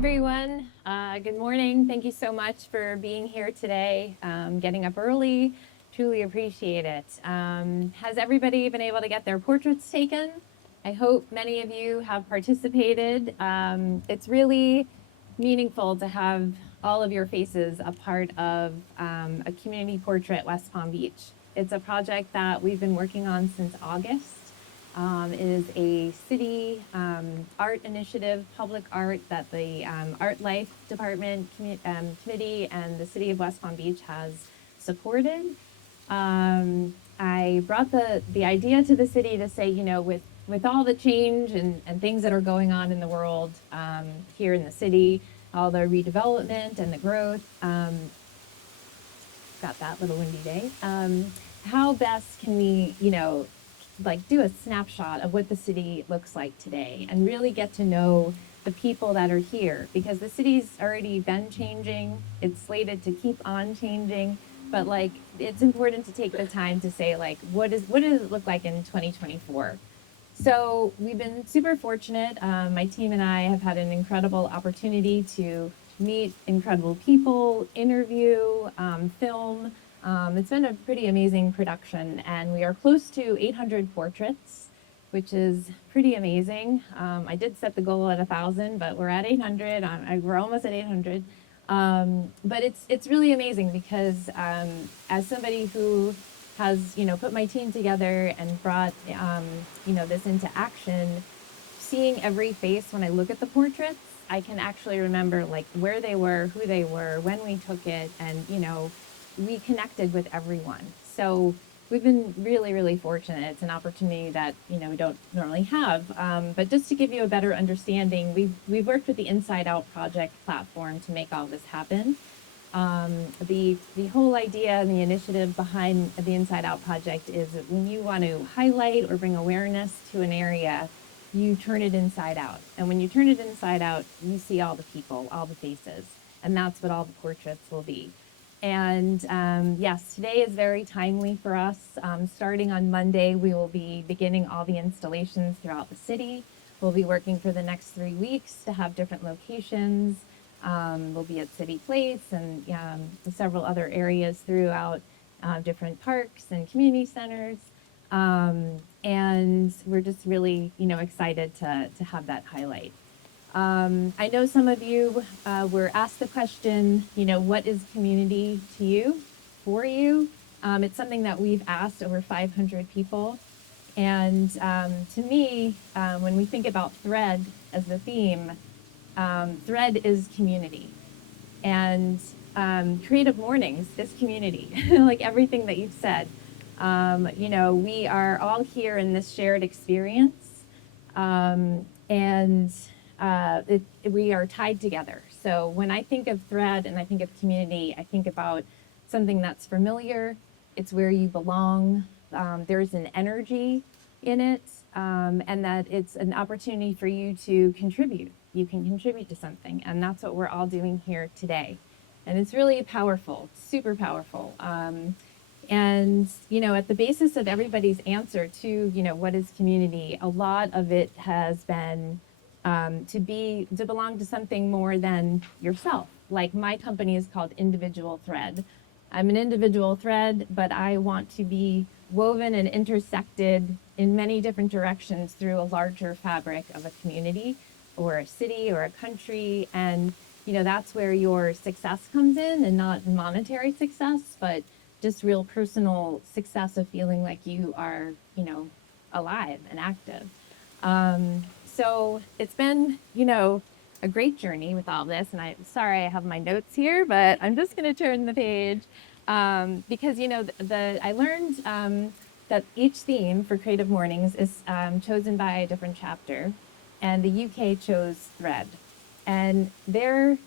everyone. Good morning. Thank you so much for being here today, getting up early. Truly appreciate it. Has everybody been able to get their portraits taken? I hope many of you have participated. It's really meaningful to have all of your faces a part of a community portrait West Palm Beach. It's a project that we've been working on since August. It is a city art initiative, public art that the Art Life Department committee and the city of West Palm Beach has supported. I brought the idea to the city to say, with all the change and things that are going on in the world here in the city, all the redevelopment and the growth, got that little windy day. How best can we, do a snapshot of what the city looks like today and really get to know the people that are here, because the city's already been changing. It's slated to keep on changing, but it's important to take the time to say what does it look like in 2024? So we've been super fortunate. My team and I have had an incredible opportunity to meet incredible people, interview, film. It's been a pretty amazing production, and we are close to 800 portraits, which is pretty amazing. I did set the goal at 1,000, but we're at 800. We're almost at 800. But it's really amazing because as somebody who has put my team together and brought this into action, seeing every face when I look at the portraits, I can actually remember where they were, who they were, when we took it, and we connected with everyone. So we've been really, really fortunate. It's an opportunity that we don't normally have. But just to give you a better understanding, we've worked with the Inside Out project platform to make all this happen. The whole idea and the initiative behind the Inside Out project is that when you want to highlight or bring awareness to an area, you turn it inside out. And when you turn it inside out, you see all the people, all the faces. And that's what all the portraits will be. And yes, today is very timely for us. Starting on Monday, we will be beginning all the installations throughout the city. We'll be working for the next 3 weeks to have different locations. We'll be at City Place and several other areas throughout different parks and community centers. And we're just really, excited to have that highlight. I know some of you were asked the question, what is community to you, for you? It's something that we've asked over 500 people. And to me, when we think about thread as the theme, thread is community. And Creative Mornings is community, like everything that you've said. We are all here in this shared experience, and we are tied together. So when I think of thread and I think of community, I think about something that's familiar. It's where you belong. There's an energy in it, and that it's an opportunity for you to contribute. You can contribute to something, and that's what we're all doing here today. And it's really powerful, super powerful. And, at the basis of everybody's answer to, what is community, a lot of it has been to belong to something more than yourself. Like my company is called Individual Thread. I'm an individual thread, but I want to be woven and intersected in many different directions through a larger fabric of a community or a city or a country. And, that's where your success comes in, and not monetary success, but just real personal success of feeling like you are, alive and active. So it's been, a great journey with all this. And I'm sorry I have my notes here, but I'm just going to turn the page because, I learned that each theme for Creative Mornings is chosen by a different chapter, and the UK chose thread. And their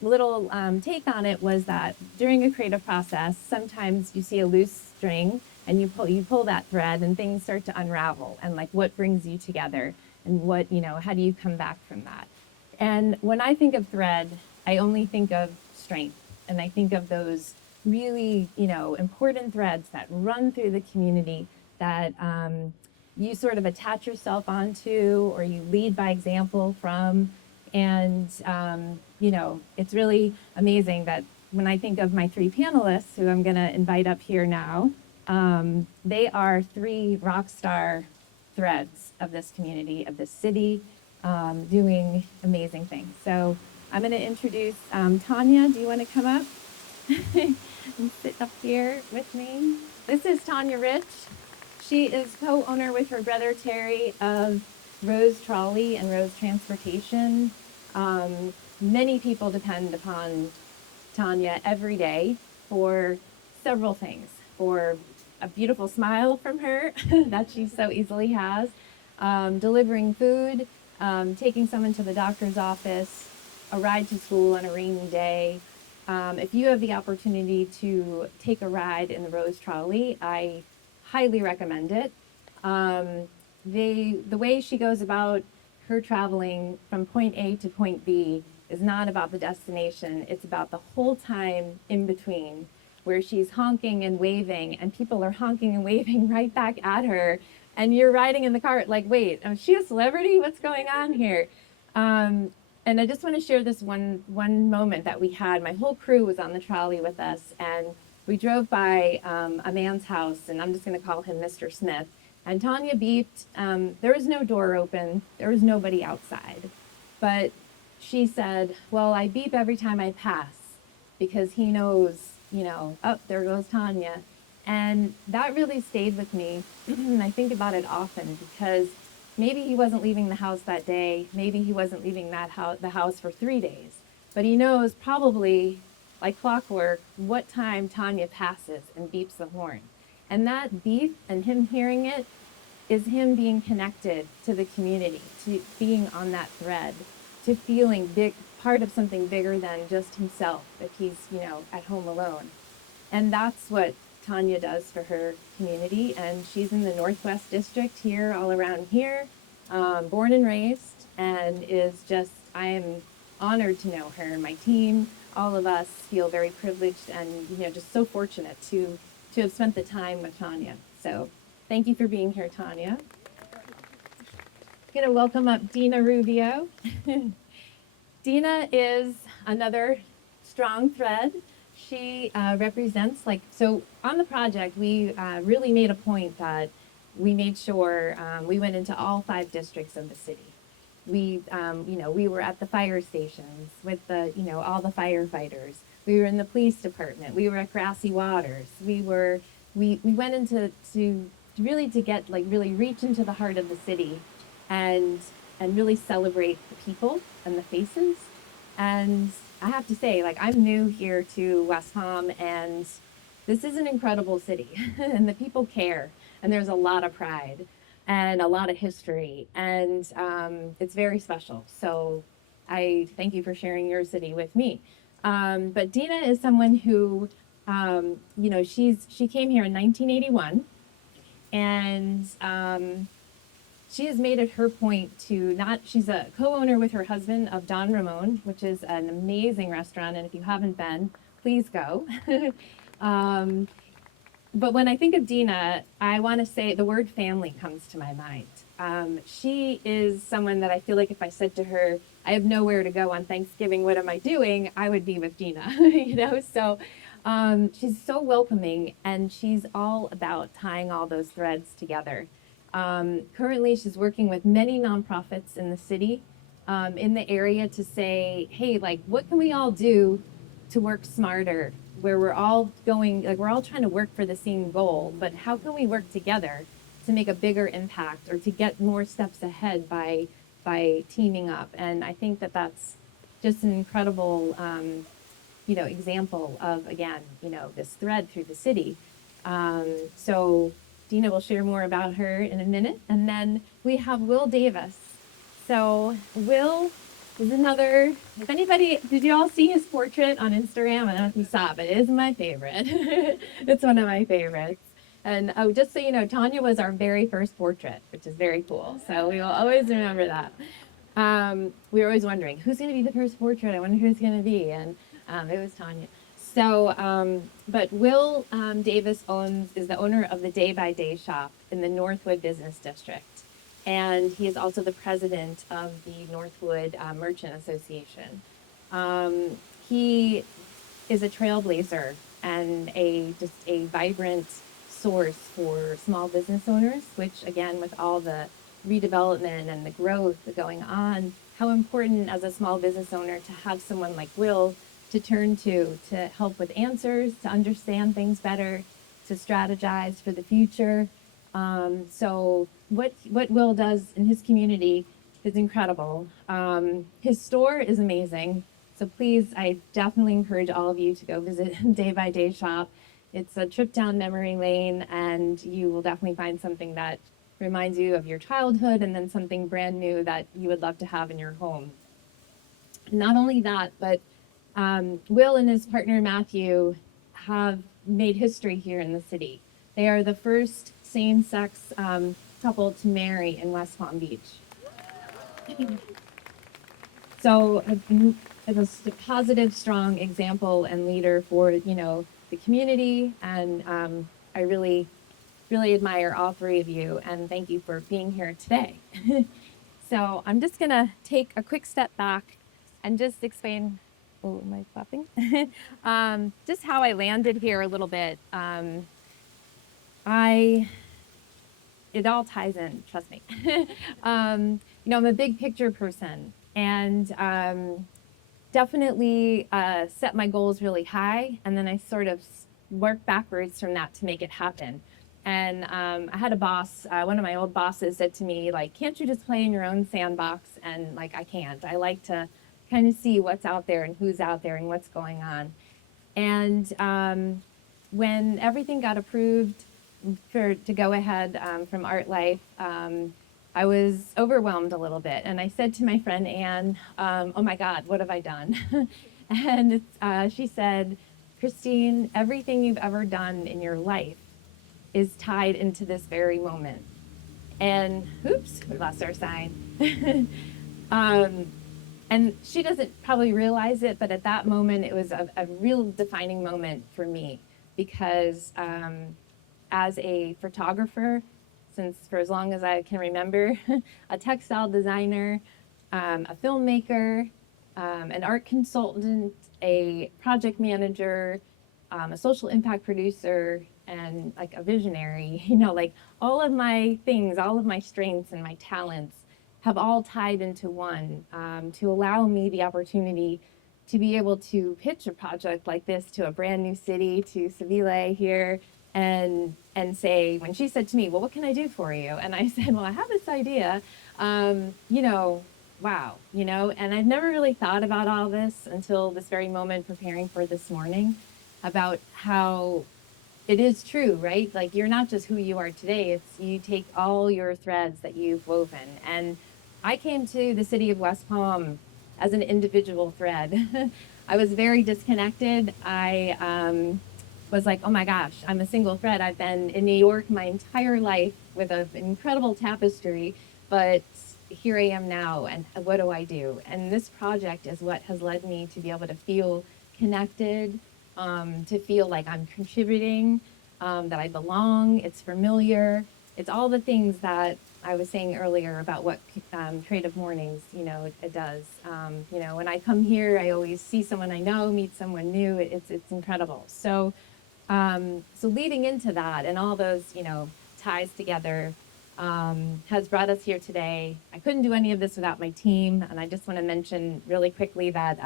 little take on it was that during a creative process, sometimes you see a loose string and you pull that thread and things start to unravel, and what brings you together, and what, how do you come back from that? And when I think of thread, I only think of strength, and I think of those really, important threads that run through the community that you sort of attach yourself onto, or you lead by example from. And, it's really amazing that when I think of my three panelists, who I'm going to invite up here now, they are three rock star threads of this community, of this city, doing amazing things. So I'm going to introduce Tanya. Do you want to come up and sit up here with me? This is Tanya Rich. She is co-owner with her brother Terry of Rose Trolley and Rose Transportation. Many people depend upon Tanya every day for several things. For a beautiful smile from her that she so easily has, delivering food, taking someone to the doctor's office, a ride to school on a rainy day. If you have the opportunity to take a ride in the Rose Trolley, I highly recommend it. The way she goes about her traveling from point A to point B is not about the destination. It's about the whole time in between, where she's honking and waving, and people are honking and waving right back at her. And you're riding in the car like, wait, is she a celebrity? What's going on here? And I just want to share this one moment that we had. My whole crew was on the trolley with us, and we drove by a man's house, and I'm just going to call him Mr. Smith. And Tanya beeped. There was no door open. There was nobody outside. But she said, well, I beep every time I pass because he knows, oh, there goes Tanya. And that really stayed with me. I think about it often because maybe he wasn't leaving the house that day. Maybe he wasn't leaving the house for 3 days. But he knows probably, like clockwork, what time Tanya passes and beeps the horn. And that beep and him hearing it is him being connected to the community, to being on that thread, to feeling part of something bigger than just himself if he's, at home alone. And that's what Tanya does for her community. And she's in the Northwest District here, all around here, born and raised, and I am honored to know her. My team, all of us feel very privileged and, just so fortunate to have spent the time with Tanya. So thank you for being here, Tanya. I'm going to welcome up Dina Rubio. Dina is another strong thread. She represents, so on the project, we really made a point that we made sure we went into all 5 districts of the city. We were at the fire stations with all the firefighters. We were in the police department. We were at Grassy Waters. We went into to really reach into the heart of the city and really celebrate the people and the faces. And I have to say, I'm new here to West Palm, and this is an incredible city, and the people care, and there's a lot of pride and a lot of history, and it's very special. So I thank you for sharing your city with me. But Dina is someone who, she came here in 1981, and she has made it her point she's a co-owner with her husband of Don Ramon, which is an amazing restaurant. And if you haven't been, please go. But when I think of Dina, I want to say the word family comes to my mind. She is someone that I feel like if I said to her, I have nowhere to go on Thanksgiving, what am I doing? I would be with Dina, So she's so welcoming, and she's all about tying all those threads together. Currently, she's working with many nonprofits in the city, in the area to say, hey, what can we all do to work smarter, where we're all we're all trying to work for the same goal, but how can we work together to make a bigger impact or to get more steps ahead by teaming up? And I think that that's just an incredible, example of, again, this thread through the city. So Dina will share more about her in a minute. And then we have Will Davis. So Will is another, did you all see his portrait on Instagram? I don't know if you saw, but it is my favorite. It's one of my favorites. And just so you know, Tanya was our very first portrait, which is very cool. So we will always remember that. We were always wondering, who's going to be the first portrait? I wonder who it's going to be. And it was Tanya. So, but Will Davis is the owner of the Day by Day shop in the Northwood Business District. and he is also the president of the Northwood Merchant Association. Um, he is a trailblazer and just a vibrant source for small business owners, which again, with all the redevelopment and the growth going on, how important as a small business owner to have someone like Will to turn to help with answers, to understand things better, to strategize for the future. So what Will does in his community is incredible. His store is amazing. So please, I definitely encourage all of you to go visit Day by Day Shop. It's a trip down memory lane, and you will definitely find something that reminds you of your childhood and then something brand new that you would love to have in your home. Not only that, but Will and his partner Matthew have made history here in the city. They are the first same sex couple to marry in West Palm Beach. So a positive, strong example and leader for the community, and I really admire all three of you, and thank you for being here today. So I'm just gonna take a quick step back and just explain. Oh, am I clapping? Just how I landed here a little bit. I It all ties in, trust me. I'm a big picture person, and definitely set my goals really high, and then I sort of work backwards from that to make it happen. And I had a boss, one of my old bosses said to me, like, can't you just play in your own sandbox? And like, I can't. I like to kind of see what's out there and who's out there and what's going on. And when everything got approved to go ahead from Art Life, I was overwhelmed a little bit. And I said to my friend Anne, oh my God, what have I done? And she said, Christine, everything you've ever done in your life is tied into this very moment. And oops, we lost our sign. um, and she doesn't probably realize it, but at that moment, it was a real defining moment for me because as a photographer, since for as long as I can remember, a textile designer, a filmmaker, an art consultant, a project manager, a social impact producer, and like a visionary, like all of my things, all of my strengths and my talents have all tied into one to allow me the opportunity to be able to pitch a project like this to a brand new city, to Seville here, and say, when she said to me, well, what can I do for you? And I said, well, I have this idea, wow, and I've never really thought about all this until this very moment preparing for this morning, about how it is true, right? Like, you're not just who you are today, it's you take all your threads that you've woven. And I came to the city of West Palm as an individual thread. I was very disconnected. I was like, oh my gosh, I'm a single thread. I've been in New York my entire life with an incredible tapestry, but here I am now, and what do I do? And this project is what has led me to be able to feel connected, to feel like I'm contributing, that I belong, it's familiar. It's all the things that I was saying earlier about what Creative Mornings, it does. When I come here, I always see someone I know, meet someone new. It's incredible. So leading into that and all those, ties together, has brought us here today. I couldn't do any of this without my team, and I just want to mention really quickly that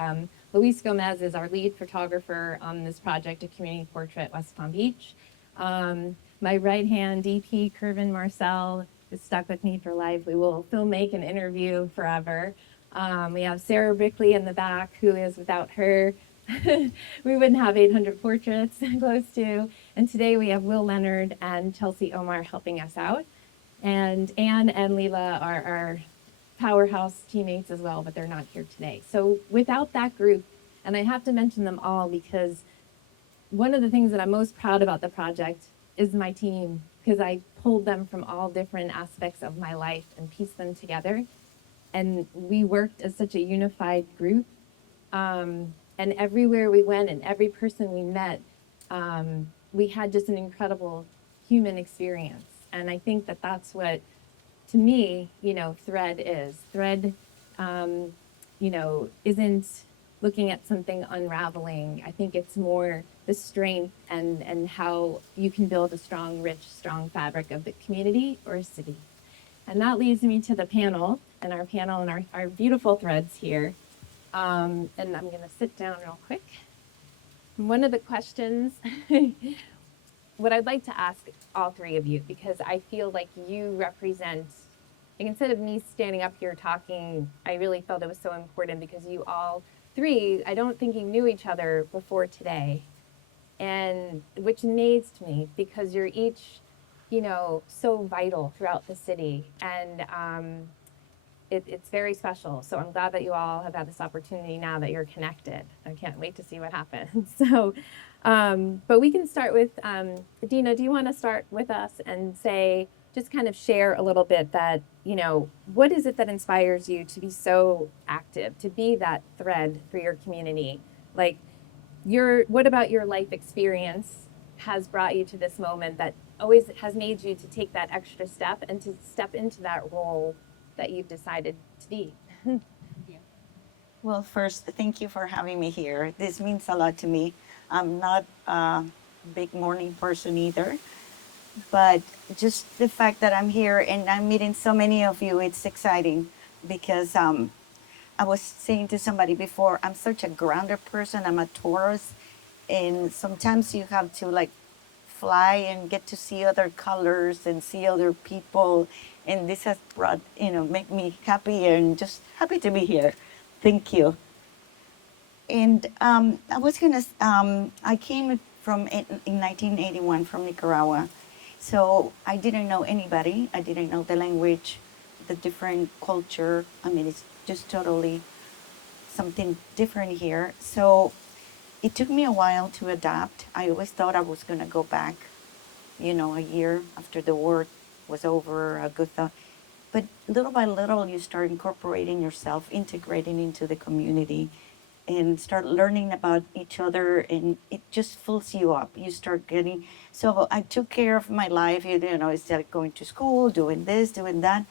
Luis Gomez is our lead photographer on this project, A Community Portrait West Palm Beach. My right-hand DP, Kervin Marcel, is stuck with me for life. We will film, make, and interview forever. We have Sarah Brickley in the back, who is, without her, we wouldn't have 800 portraits close to. And today we have Will Leonard and Chelsea Omar helping us out. And Anne and Leela are our powerhouse teammates as well, but they're not here today. So without that group, and I have to mention them all because one of the things that I'm most proud about the project is my team, because I pulled them from all different aspects of my life and pieced them together. And we worked as such a unified group. And everywhere we went and every person we met, we had just an incredible human experience. And I think that that's what to me, thread, isn't looking at something unraveling. I think it's more the strength and how you can build a strong, rich, strong fabric of the community or a city. And that leads me to the panel and our beautiful threads here. And I'm going to sit down real quick. One of the questions, what I'd like to ask all three of you, because I feel like you represent, like instead of me standing up here talking, I really felt it was so important because you all three, I don't think you knew each other before today. And which amazed me because you're each, so vital throughout the city. And it's very special. So I'm glad that you all have had this opportunity now that you're connected. I can't wait to see what happens. So, but we can start with Dina. Do you want to start with us and say, just kind of share a little bit that, what is it that inspires you to be so active, to be that thread for your community? Like, what about your life experience has brought you to this moment that always has made you to take that extra step and to step into that role that you've decided to be? Well, first, thank you for having me here. This means a lot to me. I'm not a big morning person either, but just the fact that I'm here and I'm meeting so many of you, it's exciting because I was saying to somebody before, I'm such a grounded person. I'm a Taurus, and sometimes you have to like fly and get to see other colors and see other people. And this has brought, make me happy and just happy to be here. Thank you. And I came from in 1981 from Nicaragua. So I didn't know anybody. I didn't know the language, the different culture. I mean, it's just totally something different here. So it took me a while to adapt. I always thought I was going to go back, a year after the war was over, a good thought. But little by little, you start incorporating yourself, integrating into the community, and start learning about each other, and it just fills you up. You start getting, so I took care of my life, instead of going to school, doing this, doing that.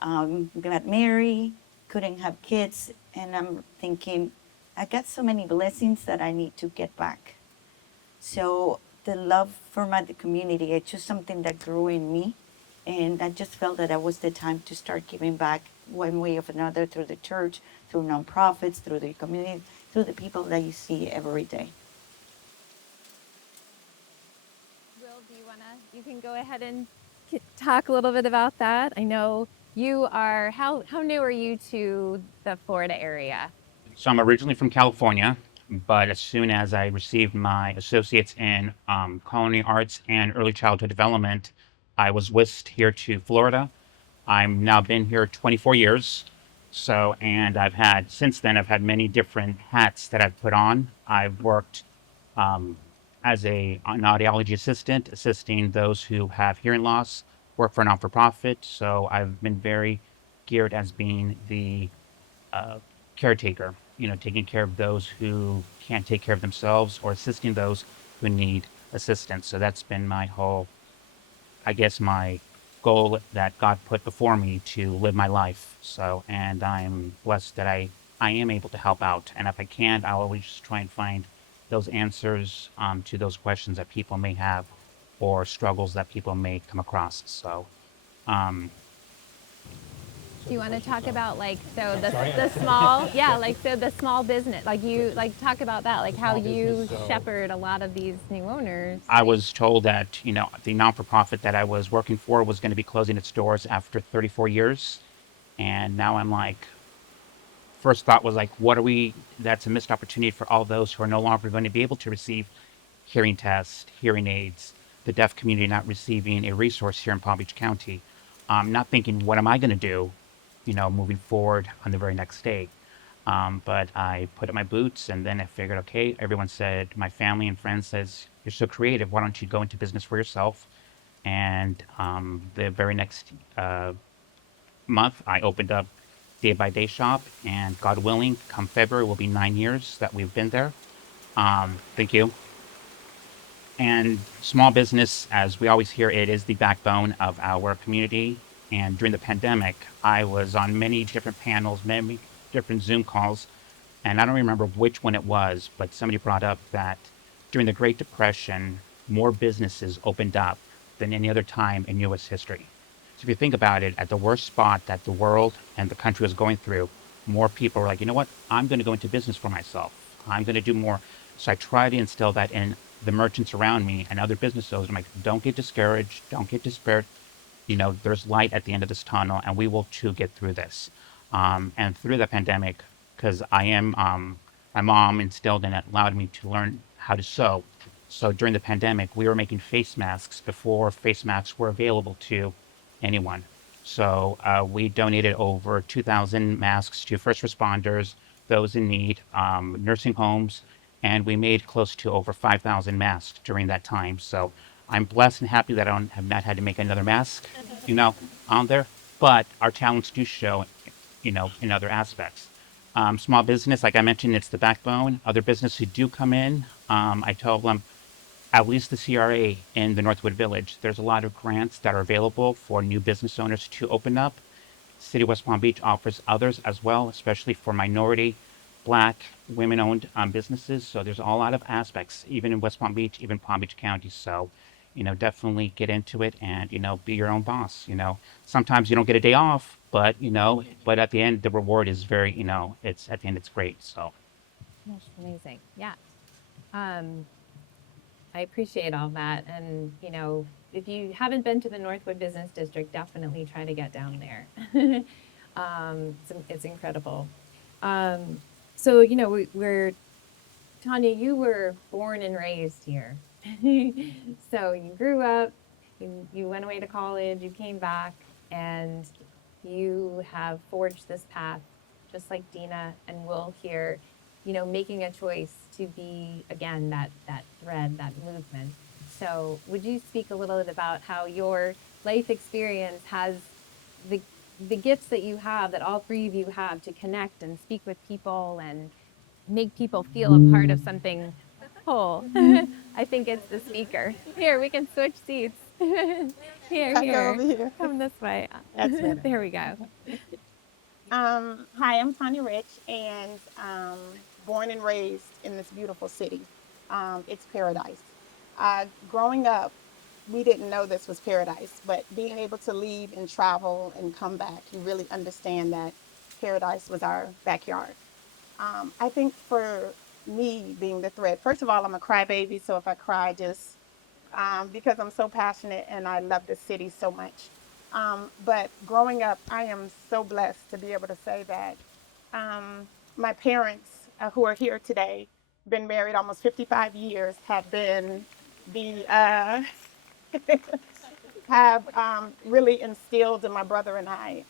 Got married, couldn't have kids, and I'm thinking, I got so many blessings that I need to get back. So the love for the community, it's just something that grew in me. And I just felt that it was the time to start giving back one way or another through the church, through nonprofits, through the community, through the people that you see every day. Will, you can go ahead and talk a little bit about that. I know how new are you to the Florida area? So I'm originally from California, but as soon as I received my associates in culinary arts and early childhood development, I was whisked here to Florida. I've now been here 24 years. So, and since then, I've had many different hats that I've put on. I've worked um, as an audiology assistant, assisting those who have hearing loss, work for a non-for-profit. So I've been very geared as being the uh, caretaker, taking care of those who can't take care of themselves or assisting those who need assistance. So that's been I guess, my goal that God put before me to live my life. So, and I'm blessed that I am able to help out. And if I can't, I'll always just try and find those answers to those questions that people may have or struggles that people may come across. So, um, Do you want to talk about the small, yeah, so the small business, talk about that, like how you shepherd a lot of these new owners. I was told that, the non for profit that I was working for was going to be closing its doors after 34 years. And now I'm like, first thought was like, that's a missed opportunity for all those who are no longer going to be able to receive hearing tests, hearing aids, the deaf community not receiving a resource here in Palm Beach County. Not thinking, what am I going to do, moving forward on the very next day. But I put up my boots and then I figured, okay, everyone said, my family and friends says, you're so creative. Why don't you go into business for yourself? And the very next month, I opened up Day by Day shop, and God willing, come February will be 9 years that we've been there. Thank you. And small business, as we always hear, it is the backbone of our community. And during the pandemic, I was on many different panels, many different Zoom calls, and I don't remember which one it was, but somebody brought up that during the Great Depression, more businesses opened up than any other time in US history. So if you think about it, at the worst spot that the world and the country was going through, more people were like, you know what, I'm going to go into business for myself. I'm going to do more. So I try to instill that in the merchants around me and other business owners. I'm like, don't get discouraged, don't get despaired. There's light at the end of this tunnel, and we will too get through this. And through the pandemic, because my mom instilled and allowed me to learn how to sew. So during the pandemic, we were making face masks before face masks were available to anyone. So we donated over 2,000 masks to first responders, those in need, nursing homes, and we made close to over 5,000 masks during that time. So I'm blessed and happy that I don't have not had to make another mask, you know, on there. But our talents do show, in other aspects. Small business, like I mentioned, it's the backbone. Other business who do come in, I tell them, at least the CRA in the Northwood Village, there's a lot of grants that are available for new business owners to open up. City of West Palm Beach offers others as well, especially for minority, Black, women-owned businesses. So there's a lot of aspects, even in West Palm Beach, even Palm Beach County. So, definitely get into it and be your own boss. Sometimes you don't get a day off, but at the end, the reward is very, it's at the end, it's great. So. That's amazing. Yeah. Um, I appreciate all that. And, if you haven't been to the Northwood Business District, definitely try to get down there. It's incredible. Um, so, Tanya, you were born and raised here. So you grew up, you went away to college, you came back, and you have forged this path, just like Dina and Will here, making a choice to be, again, that thread, that movement. So would you speak a little bit about how your life experience has the the gifts that you have, that all three of you have, to connect and speak with people and make people feel a part of something whole. I think it's the speaker. Here, we can switch seats. Here, I go here. over here. Come this way. That's better. There we go. Hi, I'm Tanya Rich, and born and raised in this beautiful city. It's paradise. Growing up, we didn't know this was paradise, but being able to leave and travel and come back, you really understand that paradise was our backyard. I think for me being the thread, first of all, I'm a crybaby, so if I cry, just because I'm so passionate and I love the city so much. But growing up, I am so blessed to be able to say that my parents, who are here today, been married almost 55 years, have been the have really instilled in my brother and I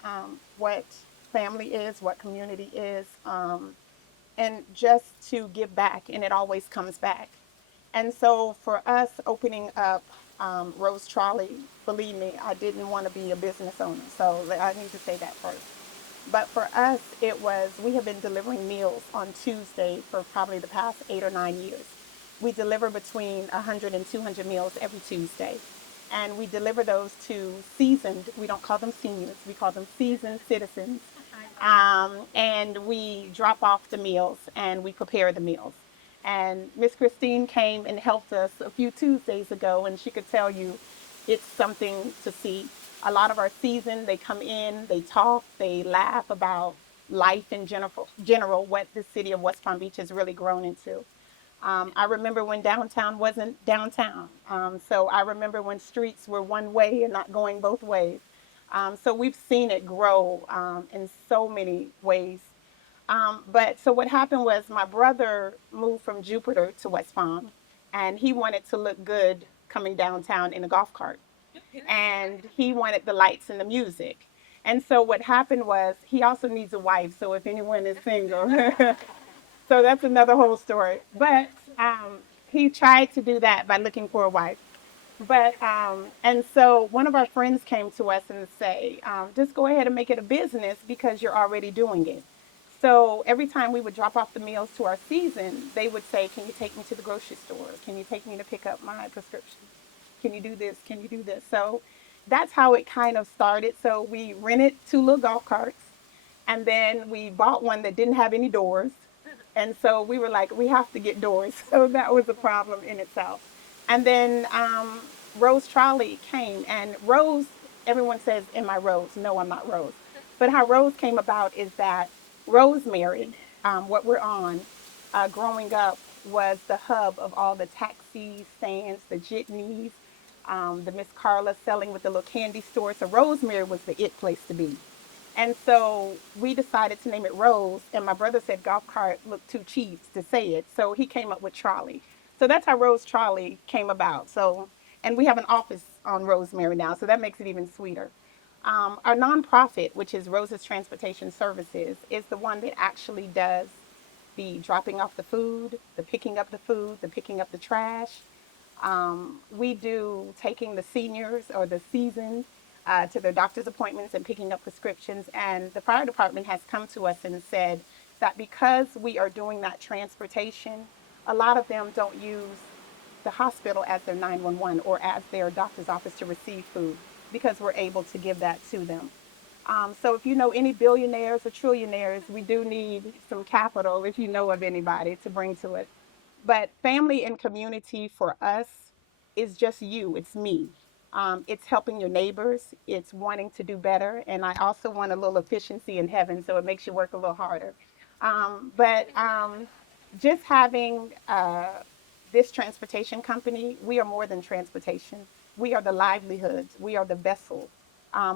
what family is, what community is, and just to give back, and it always comes back. And so for us opening up Rose Trolley, believe me, I didn't want to be a business owner. So I need to say that first. But for us, it was, we have been delivering meals on Tuesday for probably the past 8 or 9 years. We deliver between 100 and 200 meals every Tuesday. And we deliver those to seasoned, we don't call them seniors, we call them seasoned citizens. And we drop off the meals and we prepare the meals. And Miss Christine came and helped us a few Tuesdays ago, and she could tell you it's something to see. A lot of our season, they come in, they talk, they laugh about life in general, what the city of West Palm Beach has really grown into. I remember when downtown wasn't downtown. So I remember when streets were one way and not going both ways. So we've seen it grow in so many ways. But so what happened was my brother moved from Jupiter to West Palm, and he wanted to look good coming downtown in a golf cart, and he wanted the lights and the music. And so what happened was he also needs a wife. So if anyone is single, so that's another whole story. But he tried to do that by looking for a wife. But and so one of our friends came to us and say, just go ahead and make it a business because you're already doing it. So every time we would drop off the meals to our season, they would say, "Can you take me to the grocery store? Can you take me to pick up my prescription? Can you do this? Can you do this?" So that's how it kind of started. So we rented two little golf carts, and then we bought one that didn't have any doors. And so we were like, we have to get doors. So that was a problem in itself. And then Rose Trolley came, and Rose, everyone says, Am I Rose? No, I'm not Rose. But how Rose came about is that Rosemary, what we're on, growing up, was the hub of all the taxi stands, the jitneys, the Miss Carla selling with the little candy store. So Rosemary was the it place to be. And so we decided to name it Rose. And my brother said golf cart looked too cheap to say it. So he came up with Trolley. So that's how Rose Trolley came about. So, and we have an office on Rosemary now. So that makes it even sweeter. Our nonprofit, which is Rose's Transportation Services, is the one that actually does the dropping off the food, the picking up the trash. We do taking the seniors or the seasoned to their doctor's appointments and picking up prescriptions. And the fire department has come to us and said that because we are doing that transportation, a lot of them don't use the hospital as their 911 or as their doctor's office to receive food because we're able to give that to them. So if you know any billionaires or trillionaires, we do need some capital if you know of anybody to bring to it. But family and community for us is just you, it's me. It's helping your neighbors, it's wanting to do better, and I also want a little efficiency in heaven, so it makes you work a little harder. But just having this transportation company, we are more than transportation. We are the livelihoods, we are the vessel,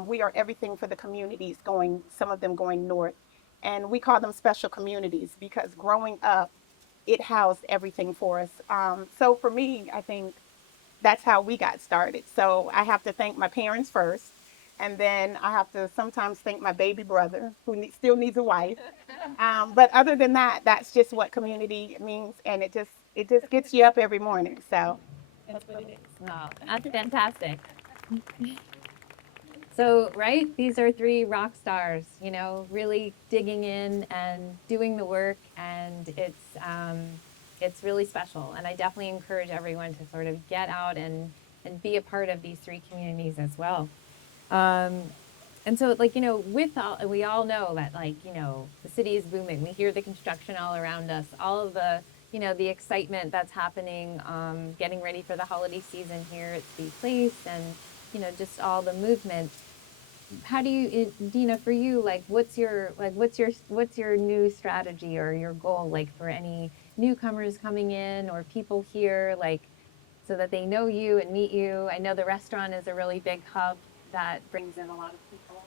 we are everything for the communities going, some of them going north. And we call them special communities because growing up, it housed everything for us. So for me, I think that's how we got started. So I have to thank my parents first, and then I have to sometimes thank my baby brother who still needs a wife. But other than that, that's just what community means, and it just gets you up every morning. So Wow, that's fantastic. So, right, these are three rock stars, really digging in and doing the work, and it's really special. And I definitely encourage everyone to sort of get out and be a part of these three communities as well. Um, and so, like, with all, we all know that, like, the city is booming. We hear the construction all around us, all of the, the excitement that's happening, getting ready for the holiday season here at the place, and, just all the movement. How do you, Dina, for you, like, what's your new strategy or your goal, like, for any newcomers coming in or people here, like, so that they know you and meet you? I know the restaurant is a really big hub that brings in a lot of people.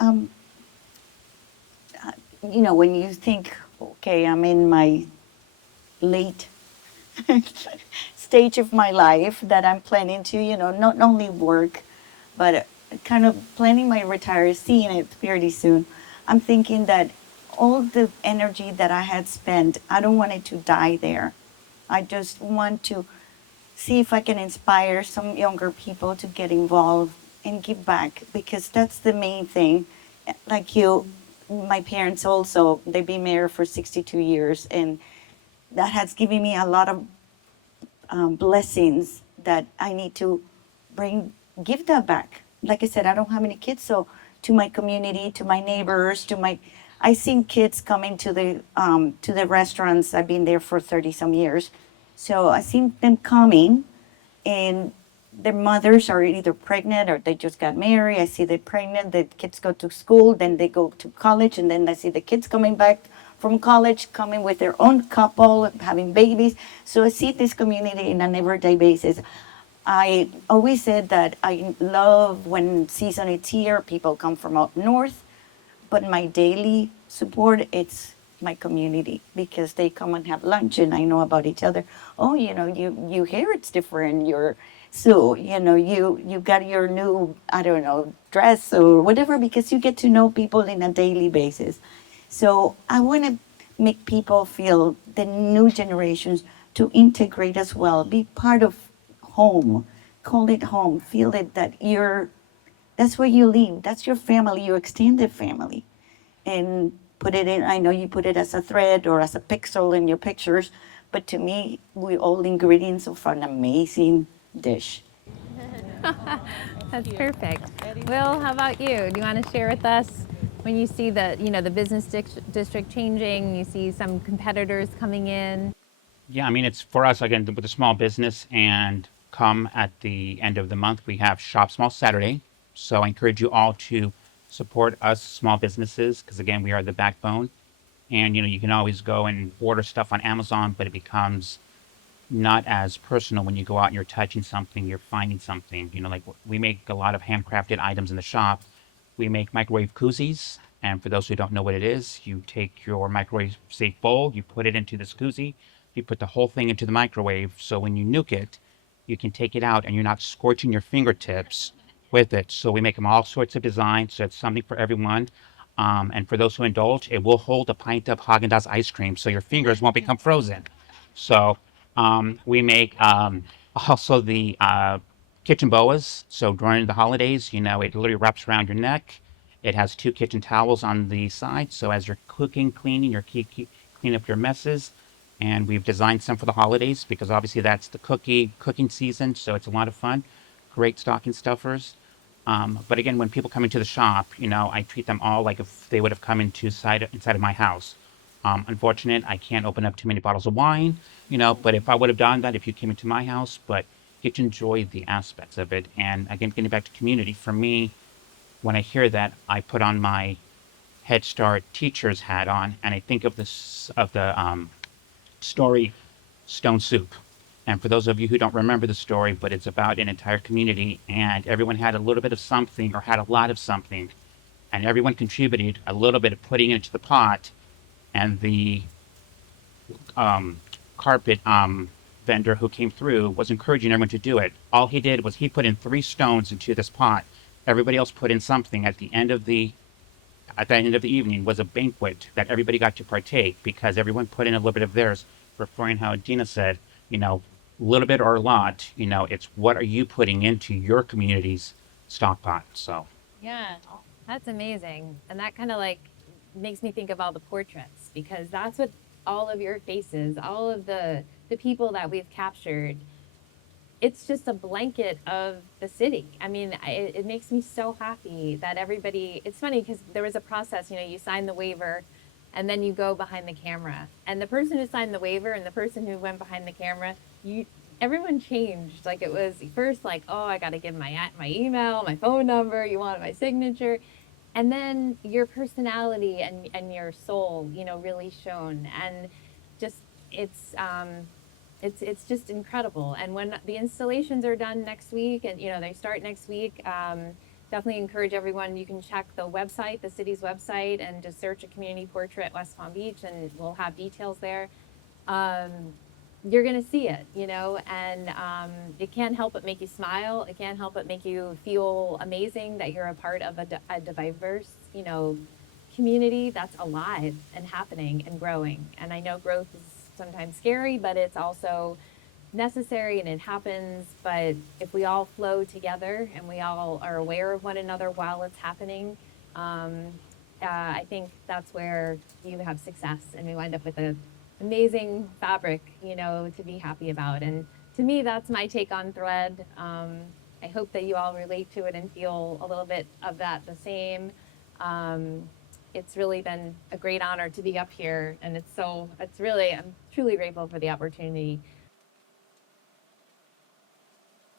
Um, when you think, okay, I'm in my late stage of my life that I'm planning to, not only work, but kind of planning my retire, seeing it pretty soon. I'm thinking that all the energy that I had spent, I don't want it to die there. I just want to see if I can inspire some younger people to get involved and give back because that's the main thing. Like you, my parents also, they've been married for 62 years, and that has given me a lot of blessings that I need to bring, give that back. Like I said, I don't have any kids, so to my community, to my neighbors, I seen kids coming to the restaurants. I've been there for 30 some years, so I seen them coming, and their mothers are either pregnant or they just got married. I see they're pregnant, the kids go to school, then they go to college, and then I see the kids coming back from college, coming with their own couple, having babies. So I see this community in an everyday basis. I always said that I love when season is here, people come from up north, but my daily support, it's my community because they come and have lunch and I know about each other. Oh, you hair it's different. You got your new, I don't know, dress or whatever because you get to know people in a daily basis. So I want to make people feel the new generations to integrate as well, be part of home, call it home, feel it that that's where you live, that's your family, your extended family, and put it in. I know you put it as a thread or as a pixel in your pictures, but to me, we all ingredients of an amazing dish. That's perfect. Will, how about you? Do you want to share with us when you see the, the business district changing, you see some competitors coming in? Yeah, I mean, it's for us, again, with a small business, and come at the end of the month, we have Shop Small Saturday. So I encourage you all to support us small businesses because, again, we are the backbone. And, you can always go and order stuff on Amazon, but it becomes not as personal when you go out and you're touching something, you're finding something. Like we make a lot of handcrafted items in the shop. We make microwave koozies. And for those who don't know what it is, you take your microwave safe bowl, you put it into this koozie, you put the whole thing into the microwave. So when you nuke it, you can take it out and you're not scorching your fingertips with it. So we make them all sorts of designs. So it's something for everyone. And for those who indulge, it will hold a pint of Haagen-Dazs ice cream, so your fingers won't become frozen. So we make also the kitchen boas. So during the holidays, it literally wraps around your neck. It has two kitchen towels on the side. So as you're cooking, cleaning, clean up your messes. And we've designed some for the holidays because obviously that's the cooking season. So it's a lot of fun. Great stocking stuffers. But again, when people come into the shop, I treat them all like if they would have come inside of my house. Unfortunate, I can't open up too many bottles of wine, but if I would have done that, if you came into my house, but get to enjoy the aspects of it. And again, getting back to community, for me, when I hear that, I put on my Head Start teacher's hat on, and I think of the story Stone Soup. And for those of you who don't remember the story, but it's about an entire community, and everyone had a little bit of something or had a lot of something, and everyone contributed a little bit of putting it into the pot, and the um, carpet vendor who came through was encouraging everyone to do it. All he did was he put in 3 stones into this pot. Everybody else put in something. At the end of the evening was a banquet that everybody got to partake because everyone put in a little bit of theirs. Referring how Dina said, a little bit or a lot, it's what are you putting into your community's stock pot. So Yeah, that's amazing. And that kind of like makes me think of all the portraits because that's what all of your faces, all of the people that we've captured, it's just a blanket of the city. I mean, it makes me so happy that everybody, it's funny because there was a process, you sign the waiver and then you go behind the camera. And the person who signed the waiver and the person who went behind the camera, everyone changed. Like it was first like, oh, I got to give my email, my phone number, you want my signature. And then your personality and your soul, really shown. And just it's it's just incredible. And when the installations are done next week, and they start next week, definitely encourage everyone. You can check the website, the city's website, and just search a community portrait West Palm Beach, and we'll have details there. Um, you're gonna see it, and it can't help but make you smile. It can't help but make you feel amazing that you're a part of a diverse, community that's alive and happening and growing. And I know growth is sometimes scary, but it's also necessary and it happens. But if we all flow together and we all are aware of one another while it's happening, I think that's where you have success and we wind up with a amazing fabric, to be happy about. And to me, that's my take on thread. I hope that you all relate to it and feel a little bit of that the same. Um, it's really been a great honor to be up here, and it's really, I'm truly grateful for the opportunity.